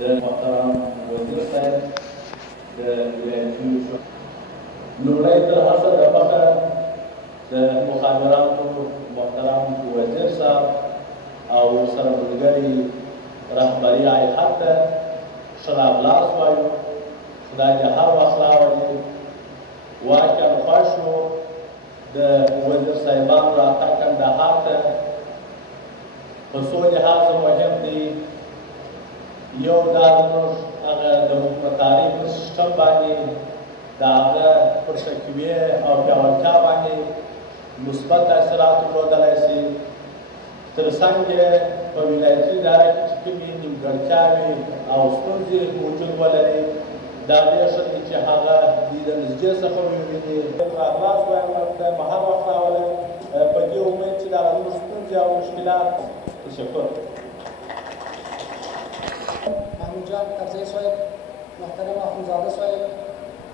د محترم وزیر صاحب د ولایتي لومړی تر هر څه دمخه د مخابراتو محترم وزیر صاحب او ورسره ملګري رهبري هیئت ته ښه راغلاست وایو. خدای دې هر وخت راولي. واقعا خوښ وو د وزیر صاحبانو راتګ کندهار ته په څو لحاظه مهم دی. یو دا زموږ هغه د حکومتدارۍ په سیسټم باندې د هغه پر تقویې او پیاوړتیا باندې مثبت تاثیرات درلودلی شي. تر څنګ یې په ولایتي اداره کې چې کومې نیمګړتیاوې او ستونزې وجود ولري دا ډېر ښه دي چې هغه دوی د نږدې څخه وویني. راغلاست وایم خدای مو هر وخت راولی په دې امید چې دغه زموږ ستونزې او مشکلات تشکر. محمود جان کرزی صاحب، محترم اخندزاده صاحب،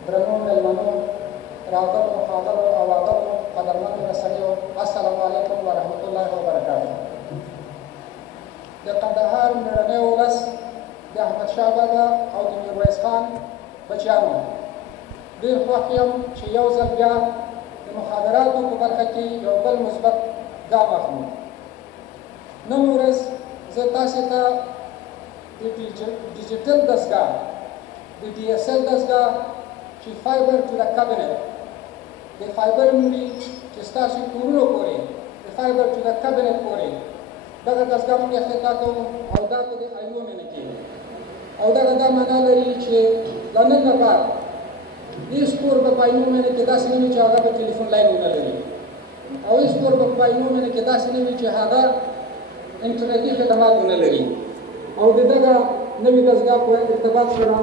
درنو مېلمنو، راغلو ښاغلو او اغلو قدرمنو رسنیو، السلام علیکم ورحمت الله وبرکاتو. د کندهار مېړنی ولس د احمدشاه بابا او د میرویس خان بچیانو ډېر خوښ یم چې یو ځل بیا د مخابراتو په برخه کې یو بل مثبت ګام اخلو. نن ورځ زه تاسې ته د ډیجیټل دستګاه د DSL دستګاه چې فایبر ټو د کابینټ د فایبر مړي چې ستاسو کورونو پورې د فایبر ټو د کابینټ پورې دغه دستګاه موږ افتتاح کوو او دا په د ایو مینه کې او دغه دا معنا لري چې له نن نه بعد هېڅ کور به په ایو مینه کې داسې نه وي چې هغه په ټلیفون لاین ونه لري او هېڅ کور به په ایو مینه کې داسې نه وي چې هغه انټرنیټي خدمات ونه لري. او د دغه نوي دستګاه په ارتباط سره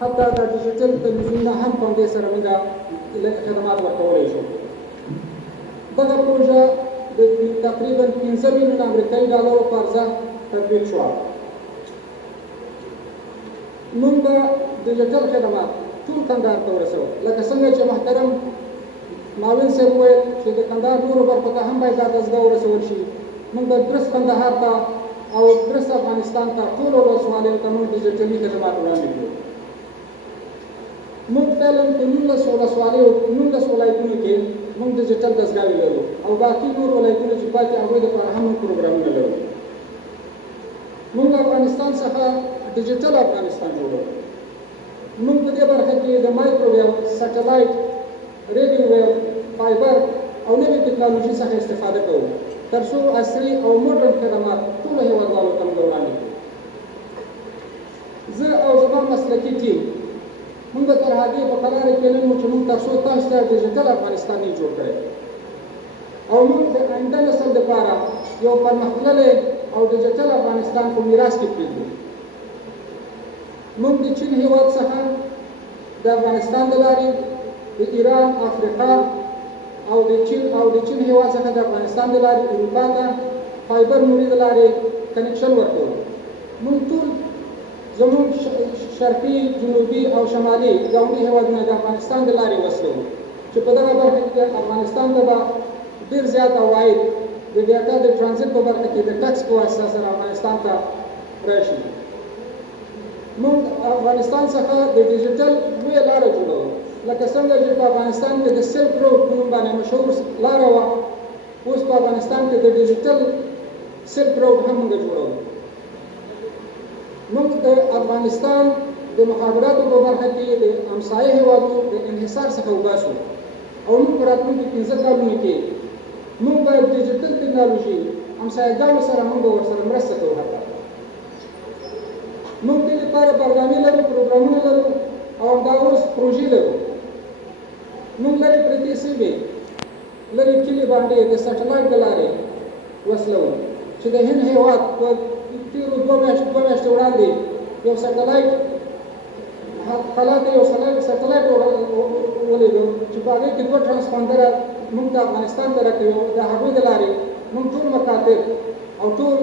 حتی د ډیجیټل تلویزیونونه هم په همدې سره موږ خدمات ورکولی شو. دغه پروژه د تقریبا 15 میلیونه امریکایي ډالرو په ارزښت تطبیق شوه. موږ به ډیجیټل خدمات ټول کندهار ته ورسوو. لکه څنګه چې محترم معاون صاحب وویل چې د کندهار نورو برخو ته هم باید دا دستګاه ورسول شي. موږ به درست کندهار ته او درست افغانستان ته ټولو ولسوالیو ته موږ ډیجیټلي خدمات وړاندې کړو. موږ فعلا په 19 ولسوالیو 19 ولایتونو کې موږ ډیجیټل دستګاوې لرو او باقي نور ولایتونه چې پاتې هغوی دپاره هم موږ پروګرامونه لرو. موږ افغانستان څخه ډیجیټل افغانستان جوړوو. موږ په دې برخه کې د مایکروویو، سټلایټ، ریډیو ویو، فایبر او نوې ټکنالوژي څخه استفاده کوو تر څو عصري او موډرن خدمات ټولو هېوادوالو ته موږ وړاندې کړو. زه او زما مسلکي ټیم موږ به تر هغې په قراره کې نه یو چې موږ تر څو تاسو ته ډیجیټل افغانستان یې جوړ کړی او موږ د آینده نسل دپاره یو پرمختللی او ډیجیټل افغانستان په میراث کې پرېږدو. موږ د چین هېواد څخه د افغانستان د لارې د ایران، افریقا او د چین هېواد څخه د افغانستان د لارې اروپا ته فایبر مړي د لارې کنکشن ورکوو. موږ ټول زموږ شرقي، جنوبي او شمالي ګاونډي هېوادونه د افغانستان د لارې وصلوو چې په دغه برخه کې افغانستان ته به ډېر زیات عواید د ډیټا د ټرانزیټ په برخه کې د ټکس په واسطه سره افغانستان ته راشي. موږ افغانستان څخه د ډیجیټل لویه لاره جوړوو. لکه څنګه چې په افغانستان کې د سلک روډ په نوم باندې مشهور لاره وه، اوس په افغانستان کې د ډیجیټل سلک روډ هم موږ جوړوو. موږ د افغانستان د مخابراتو په برخه کې د همسایه هېوادونو د انحصار څخه وباسو او موږ په راتلونکي 15 کالونو کې موږ باید ډیجیټل ټکنالوژي همسایهګانو سره موږ ورسره مرسته کوو. حتی موږ دې لپاره برنامې لرو، پروګرامونه لرو او همدا اوس پروژې لرو. موږ لرې پرتې سیمې لرې کلي باندې د سټلایټ د لارې وصلوو چې د هند هېواد په تېرو 2 میاشتو وړاندې یو سټلایټ کلا ته یو سټلایټ ولیدو چې په هغې کې 2 ټرانسپانډره موږ د افغانستان ته راکوي. د هغوی د لارې موږ ټول مکاتب او ټول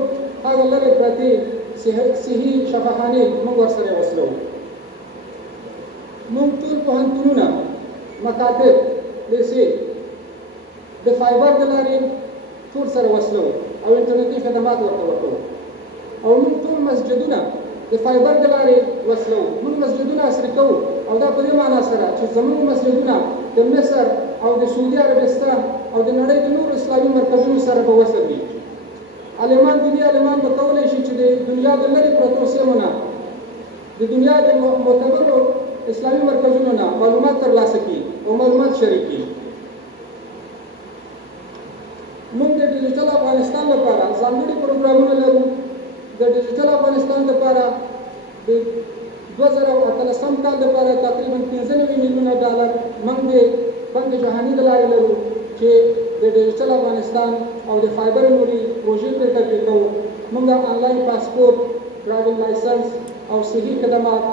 هغه لرې پرتې صحي شفاخانې موږ ورسره وصلوو. موږ ټول پوهنتونونه، مکاتب، لیسې د فایبر د لارې ټول سره وصلوو او انټرنیټي خدمات ورته ورکوو او موږ ټول مسجدونه د فایبر د لارې وصلو. موږ مسجدونه عصري کوو او دا په دې معنا سره چې زموږ مسجدونه د مصر او د سعودي عربستان او د نړۍ د نورو اسلامي مرکزونو سره به وصل وي. عالمان دیني عالمان به کولی شي چې د دنیا د لرې پرتو سیمو نه د دنیا د معتبرو اسلامي مرکزونو نه معلومات ترلاسه کړي او معلومات شریک کړي. موږ د ډیجیټل افغانستان لپاره ځانګړي پروګرامونه لرو. د ډیجیټل افغانستان لپاره د 2018 کال لپاره تقریبا 95 میلیونه ډالر موږ د بانک جهاني د لارې لرو چې د ډیجیټل افغانستان او د فایبر نوري پروژې پرې تطبیق کوو. موږ آنلاین پاسپورت، ډرایوینګ لایسنس او صحي خدمات،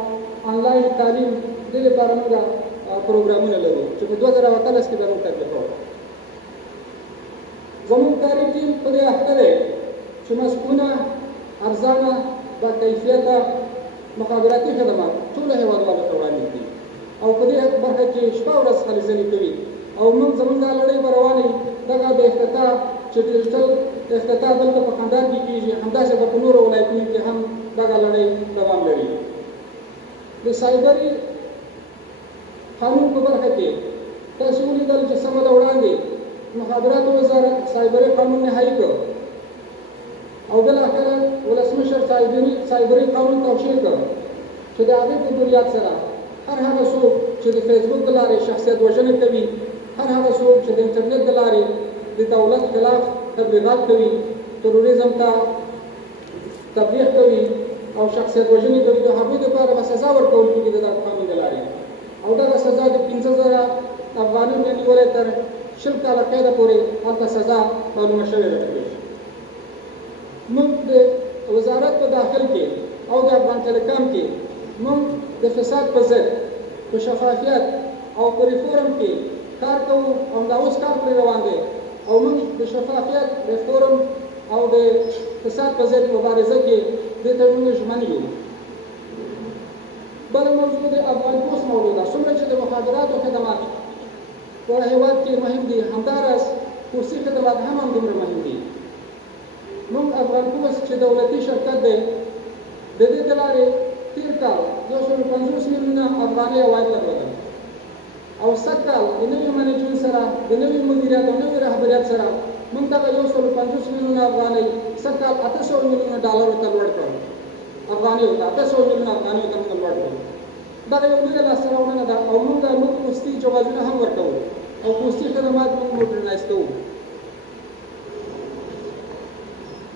آنلاین تعلیم دې لپاره موږ پروګرامونه لرو چې په 2018 کې به موږ تطبیق کوو. زموږ کاري ټیم په دې اخته دی چې مسکونه، ارزانه، با کیفیته مخابراتي خدمات ټولو هېوادوالو ته وړاندې کړي او په دې برخه کې شپه ورځ هلې ځلې کوي او موږ زموږ دا لړۍ به روانې دغه د افتتاح چې ډیجیټل افتتاح دلته په کندهار کې کېږي، همداسې به په نورو ولایتونو کې هم دغه لړۍ دوام لري. د سایبري قانون په برخه کې تاسو ولیدل چې څه موده وړاندې مخابراتو وزارت سایبري قانون نهایي کړ او بالاخره ولسمشر سایبري قانون توشیح کړ چې د هغې په بنیاد سره هر هغه څوک چې د فیسبوک د لارې شخصیت وژنه کوي، هر هغه څوک چې د انټرنیټ د لارې د دولت خلاف تبلیغات کوي، تروریزم ته تبلیغ کوي او شخصیت وژنې کوي، د هغوی لپاره به سزا ورکول کېږي د دغه قانون د لارې او دغه سزا د 15,000 افغانۍ نه نیولې تر 20 کاله قیده پورې هلته سزا معلومه شوې ده. موږ د وزارت په داخل کې او د افغان ټیلیکام کې موږ د فساد په ضد په شفافیت او په ریفورم کې کار کوو او دا اوس کار پرې روان دی او موږ د شفافیت، ریفورم او د فساد په ضد مبارزه کې دې ته موږ ژمن یو. بله موضوع د افغان پوسټ موضوع ده. څومره چې د مخابراتو خدمات په هېواد کې مهم دي، همداراز پوستي خدمات هم همدومره مهم دي. موږ افغان پوسټ چې دولتي شرکت دی د دې د لارې تېر کال 250 میلیونه افغانۍ عواید درلودل او سږ کال د نوي منیجمنټ سره د نوي مدیریت او نوي رهبریت سره موږ دغه 150 میلیونه افغانۍ سږ کال 800 میلیونه ډالرو ته لوړ کړل. افغانیو ته 800 میلیونه افغانیو ته موږ لوړ کړل. دغه یو لویه لاسته راوړنه ده او موږ پوستي جوازونه هم ورکوو او پوستي خدمات موږ موډرنایز کوو.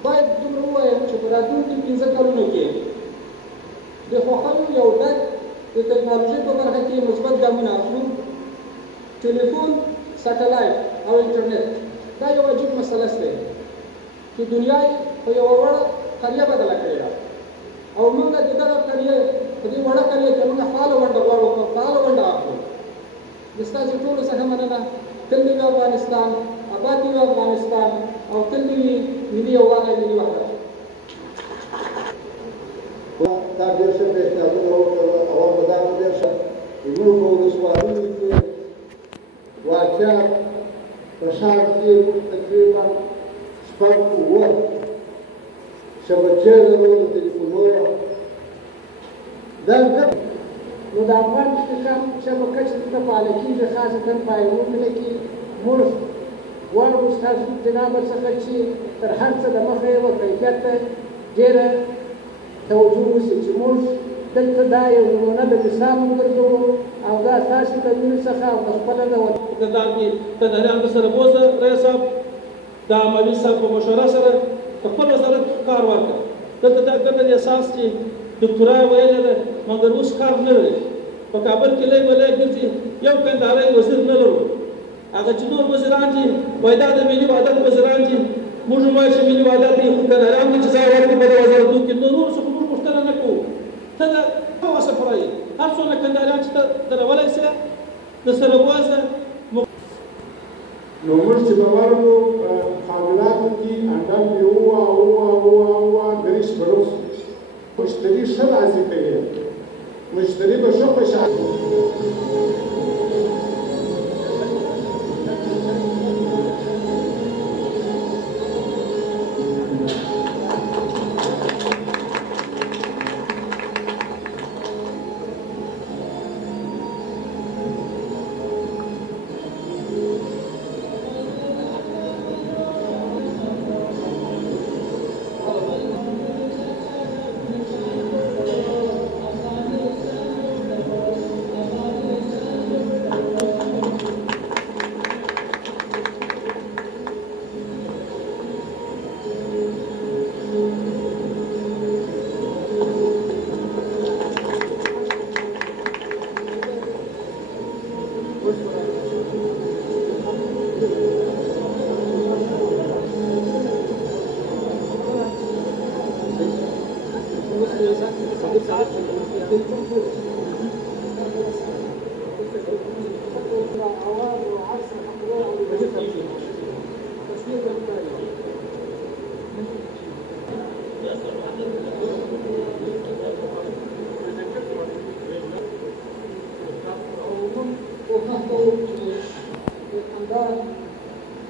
باید دومره ووایم چې په راتلونکي 15 کلونو کې د خوښیو یو ډک د ټکنالوژۍ په برخه کې مثبت ګامونه اخلو. ټلیفون، سټلایټ او انټرنیټ دا یو عجیب مثلث دی چې دنیا یې په یوه وړه قریه بدله کړې ده او موږ د دغه قریې په دې وړه قریه کې موږ فعاله ونډه غواړو، فعاله ونډه اخلو. د ستاسو ټولو څخه مننه. تل دې وي افغانستان، آباد دې وي افغانستان او تل دې وي ملي یووالی، ملي وحدت. دا ډېر ښه پېښتابونه وکړل. اول به دا نو ډېر ښه زموږ په ولسوالۍ کې واقعا په ښار کې موږ تقریبا 6-7 شبکې لرو د تلیفونونو. دا نو د افغان ټیلیکام شبکه چې دلته فعاله کېږي خاصتاً په ایرو کلي کې موږ غواړو ستاسو جنابه څخه چې تر هر څه دمخه یې کیفیت ته ډېره توجه وشي چې موږ دلته دا یو نمونه د مثال وګرځوو او دا ستاسو د مینې څخه او د خپله د اقتدار کې کندهاریان به سره بوځه رئیس صاحب د عملي صاحب په مشوره سره په خپل وزارت کار وکړه. دلته دا ګټه د اساس چې دکتورا یې ویلې ده مګر اوس کار نه لري. په کابل کې لږ ولې ګرځي یو کندهاری وزیر نه لرو. هغه چې نور وزیران دي وایي دا د ملي وحدت وزیران دي. موږ وایو چې ملي وحدت دي خو کندهاریان دي چې ځای ورکړي په دې وزارتونو کې. نور څه موږ پوښتنه نه کوو. ته د هغه سفره یې هر څومره کندهاریان چې ته درولی سې د سره بوځه. نو موږ چې به ورغلو معاملاتو کې انډم یې ووه ګریش بروس مشتري ښه راضي کوي، مشتري به ښه خوشحاله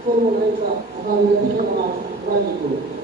Formula akan menjadi